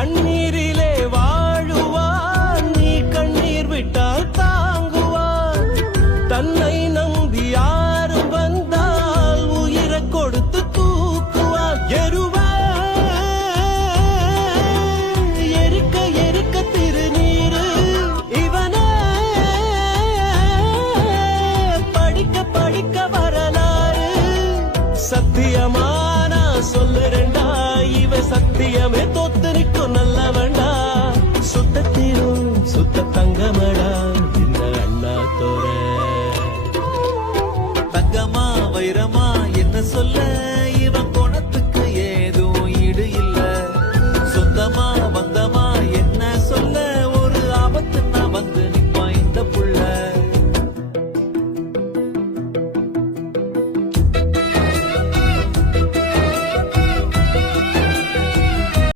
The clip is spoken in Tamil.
கண்ணீரிலே வாழுவான் நீ கண்ணீர் விட்டால் தாங்குவான் தன்னை நம்பி யாரு வந்தால் உயிரை கொடுத்து தூக்குவான் எருவா எருக்க எருக்க திருநீரு இவனே. படிக்க படிக்க வரலாறு. சத்தியமானா சொல்லுறேன்டா இவ சத்தியமே தோத்து